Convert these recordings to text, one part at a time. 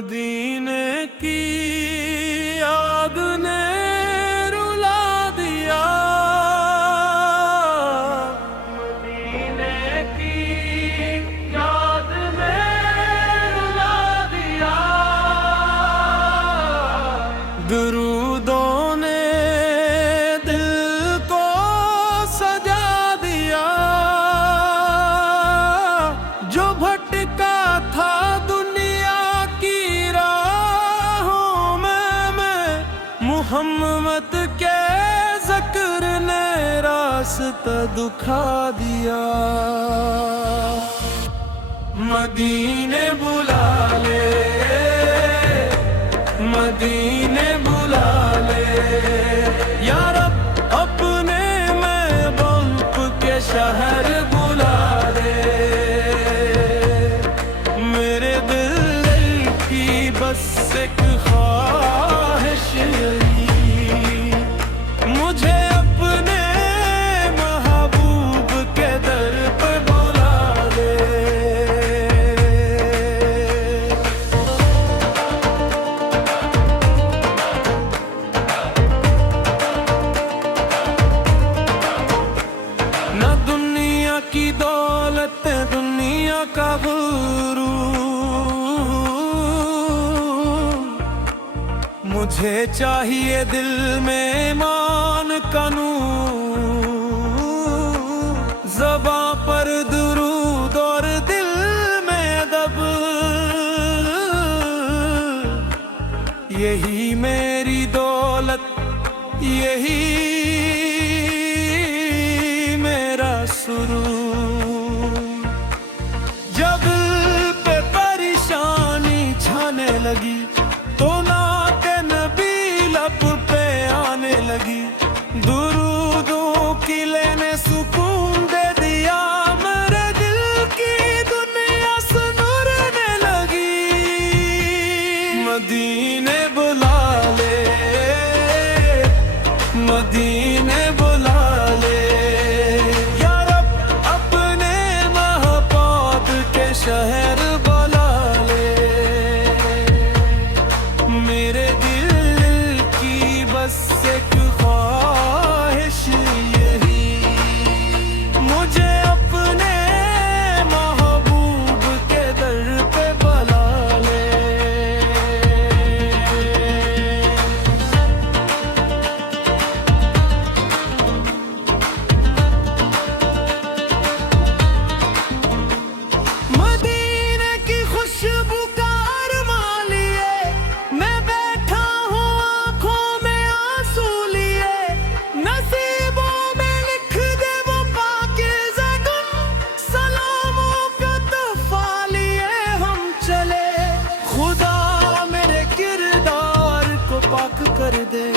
मदीने की याद ने रुला दिया, मदीने की याद ने रुला दिया। दुरूदों ने दिल को सजा दिया, जो भटका था दुनिया की राहों में, मुहम्मद के ज़िक्र ने रास्ता दिखा दिया। मदीने बुला ले, मदीने बुला ले या रब, अपने महबूब के शहर बुला ले। मेरे दिल की बस एक ख्वाहिश यही, मुझे अपने महबूब के दर पे बुला ले। न दुनिया की दौलत, दुनिया का गुरूर, मुझे चाहिए दिल में ईमान का नूर। ज़बां पर दुरूद और दिल में अदब, यही मेरी दौलत, यही मेरा सुरूर। जब पे परेशानी छाने लगी तो नाते नबी लब पे आने लगी। दुरूदों की लेने सुकून दे दिया, मेरे दिल की दुनिया सुनरने लगी। मदीने बुला ले, मदीने बुला ले या रब, अपने महबूब के शहर बुला ले। मेरे दिल की बस एक ख्वाहिश यही, मुझे अपने महबूब के दर पे बुला ले। मदीने की खुशबू का अरमान लिए मैं बैठा हूँ, आँखों में आंसू लिए। नसीबों में लिख दे वो पाकीज़ा गुल, सलामों का तोहफा लिए हम चले। खुदा मेरे किरदार को पाक कर दे,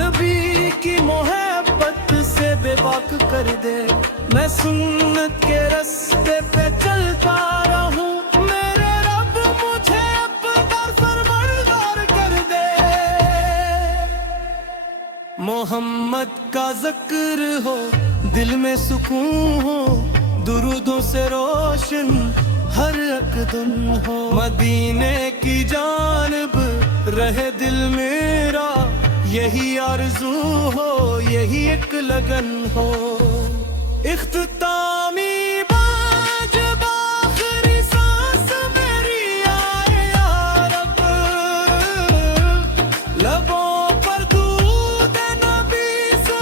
नबी की मोहब्बत से बेबाक कर दे। मैं सुन्नत के रास्ते पे चलता रहूं, मेरे रब मुझे अपना फरमानदार कर दे। मोहम्मद का जिक्र हो, दिल में सुकून हो, दुरूदों से रोशन हर अक़दम हो। मदीने की जानिब रहे दिल मेरा, यही आरज़ू हो, यही एक लगन हो। इख्तितामी बाज आखिरी सांस मेरी आए या रब, लबों पर दूध नबी से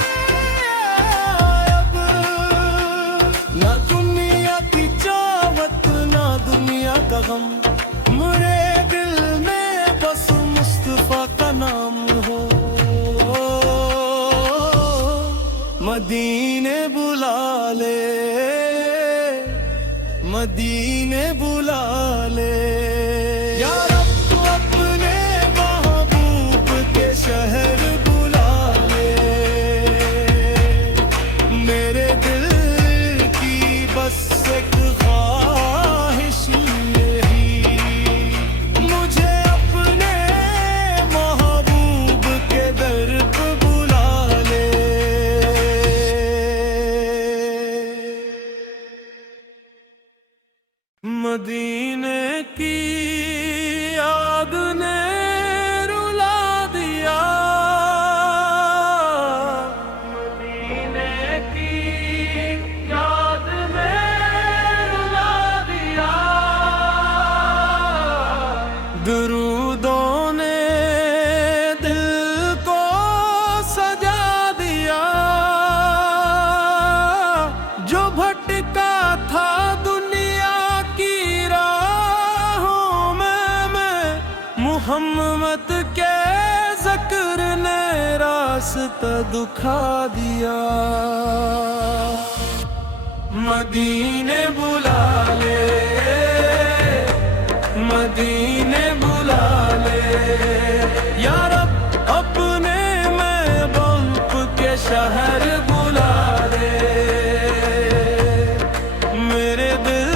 आए अब। ना दुनिया की चाहत, ना दुनिया का गम, मेरे दिल में बस मुस्तफा का नाम हो। मदीने बुला ले, मदीने बुला ले या रब, अपने महबूब के शहर बुला ले। मेरे दिल की बस एक ख्वाहिश यही, मुझे अपने महबूब के दर पे बुला ले। मदीने याद ने रुला दिया, मदीने की याद ने रुला दिया। दुरूदों ने दिल को सजा दिया, जो भटका था दुनिया की राहों में, मुहम्मद के ज़िक्र ने रास्ता दिखा दिया। मदीने बुला ले, मदीने बुला ले, या रब अपने महबूब के शहर बुला ले। मेरे दिल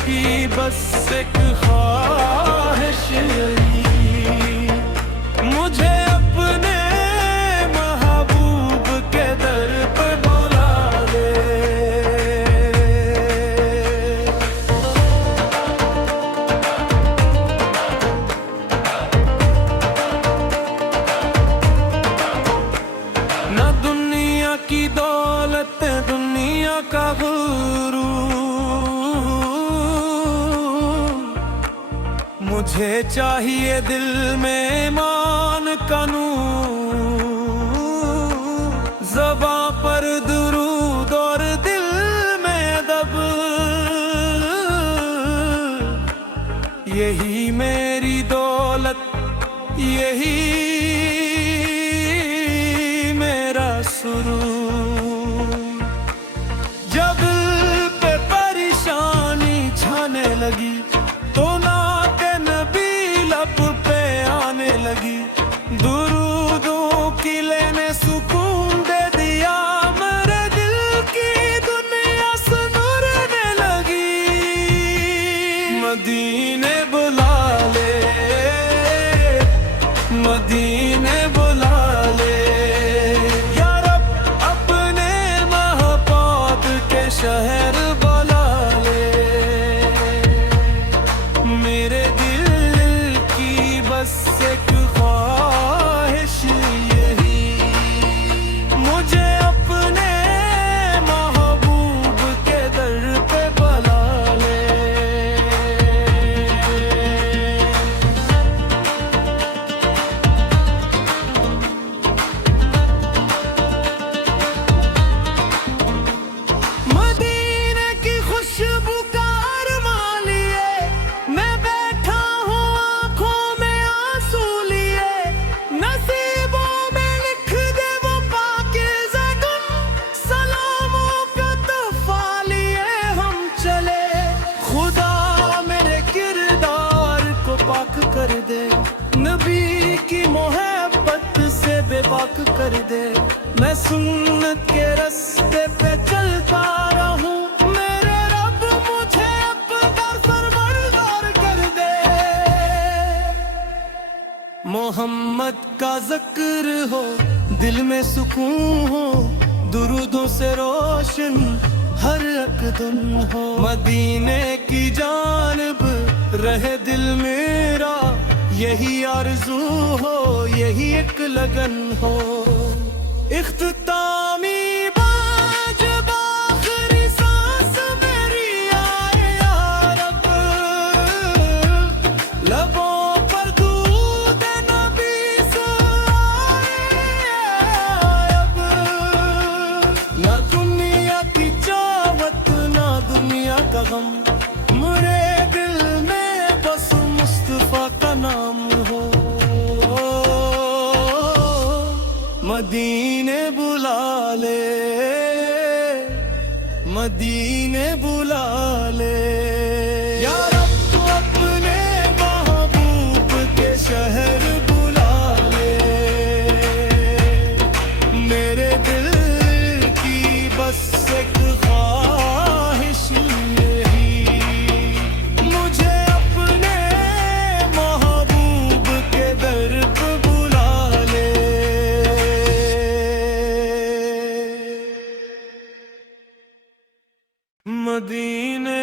की बस एक ख्वाहिश यही, मुझे अपने महबूब के दर पे बुला ले। न दुनिया की दौलत, दुनिया का गुरूर, मुझे चाहिए दिल में ईमान का नूर। ज़बां पर दुरूद और दिल में अदब, यही मेरी दौलत, यही मेरा सुरूर। जब दिल पे परेशानी छाने लगी, तो नाते नबी लब पे आने लगी। दुरूदों की लेने सुकून दे दिया, मेरे दिल की दुनिया सुनरने लगी। मदीने बुला ले, मदीने बुला ले, या रब अपने महबूब के शहर बुला ले। मेरे दिल की बस एक ख्वाहिश यही, मुझे अपने महबूब के दर पे बुला ले। मदीने की खुशबू का अरमान लिए, मैं बैठा हूँ आँखों में आंसू लिए। नसीबों में लिख दे वो पाकीज़ा गुन, सलामों का तोहफा लिए हम चले। खुदा मेरे किरदार को पाक कर दे, नबी की मोहब्बत से बेबाक कर दे। मैं सुन्नत के रास्ते पे चलता रहूं, मेरे रब मुझे अपना फरमानदार कर दे। मोहम्मद का जिक्र हो, दिल में सुकून हो, दुरूदों से रोशन हर अक़दम हो। मदीने की जानिब रहे दिल मेरा, यही आरज़ू हो, यही एक लगन हो। इख्तितामी बाज आखिरी सांस मेरी आए या रब, लबों पर दूध नबी से आए अब। ना दुनिया की चाहत, ना दुनिया का गम, मेरे दिल में बस मुस्तफा का नाम हो। मदीने बुला ले, मदीने बुला ले, या रब तू अपने महबूब के शहर बुला ले। मेरे दिल की बस एक ख्वाहिश यही, मुझे अपने महबूब के दर पे बुला ले। मदीने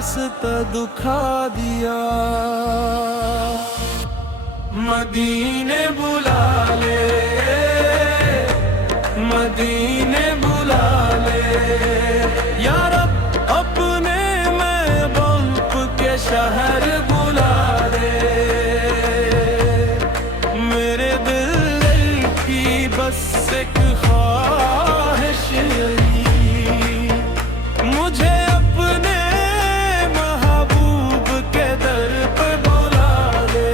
रास्ता दुखा दिया। मदीने बुला ले, मदीने बुला ले या रब, अपने महबूब के शहर बुला ले। मेरे दिल की बस एक ख्वाहिश यही, मुझे अपने महबूब के दर पे बुला ले।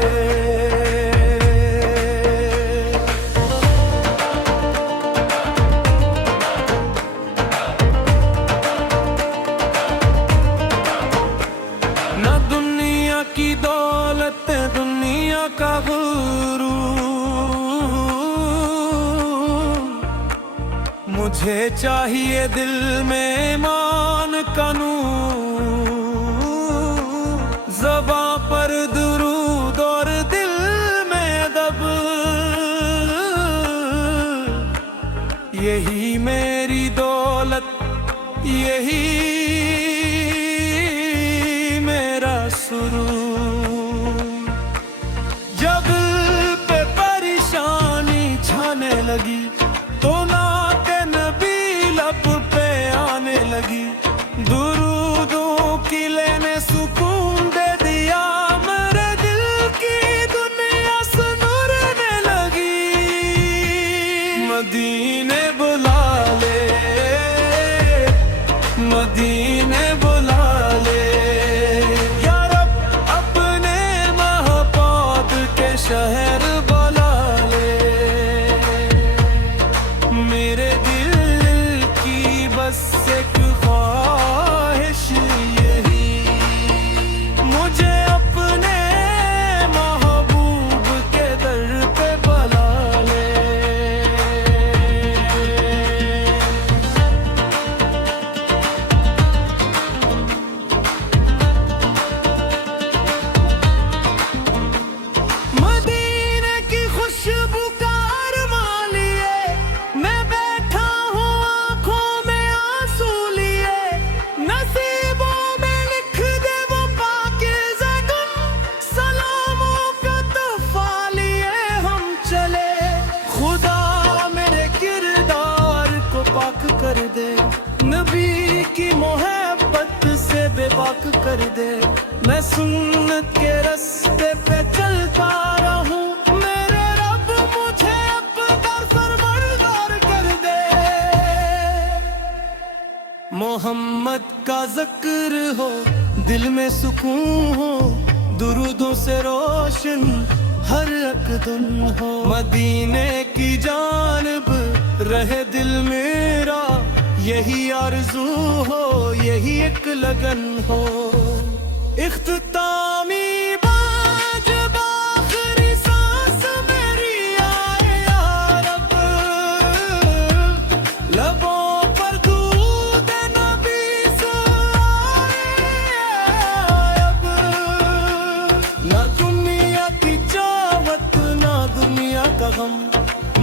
ना दुनिया की दौलत, दुनिया का गुरूर, मुझे चाहिए दिल में ईमान का नूर। ज़बां पर दुरूद और दिल में अदब, यही मेरी दौलत, यही मेरा सुरूर। जब पे परेशानी छाने लगी तो नाते नबी लब पे आने लगी। दुरूदों की लेने सुकून दे दिया, मेरे दिल की दुनिया सुनरने लगी। मदीने बुला ले, मदीने बुला ले या रब, अपने महबूब के शहर बुला ले। मेरे दिल की बस एक ख्वाहिश यही, मुझे अपने महबूब के दर पे बुला ले। मदीने की खुशबू का अरमान लिए मैं बैठा हूँ, आँखों में आंसू लिए। नसीबों में लिख दे वो पाकीज़ा गुन, सलामों का तोहफा लिए हम चले। खुदा मेरे किरदार को पाक कर दे, नबी की मोहब्बत से बेबाक कर दे। मैं सुन्नत के रास्ते पे चलता रहूं, मेरे रब मुझे अपना फरमानदार कर दे। मोहम्मद का जिक्र हो, दिल में सुकून हो, दुरूदों से रोशन हर अक़दम हो। मदीने की जानिब रहे दिल मेरा, यही आरज़ू हो, यही एक लगन हो। इख्तितामी बाज आखिरी सांस मेरी आए या रब, लबों पर दूध नबी से आए अब। ना दुनिया की चाहत, ना दुनिया का गम,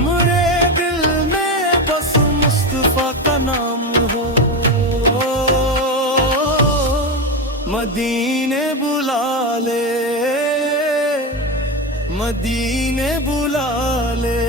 मेरे दिल में बस मुस्तफा का नाम हो। मदीने बुला ले, मदीने बुला ले।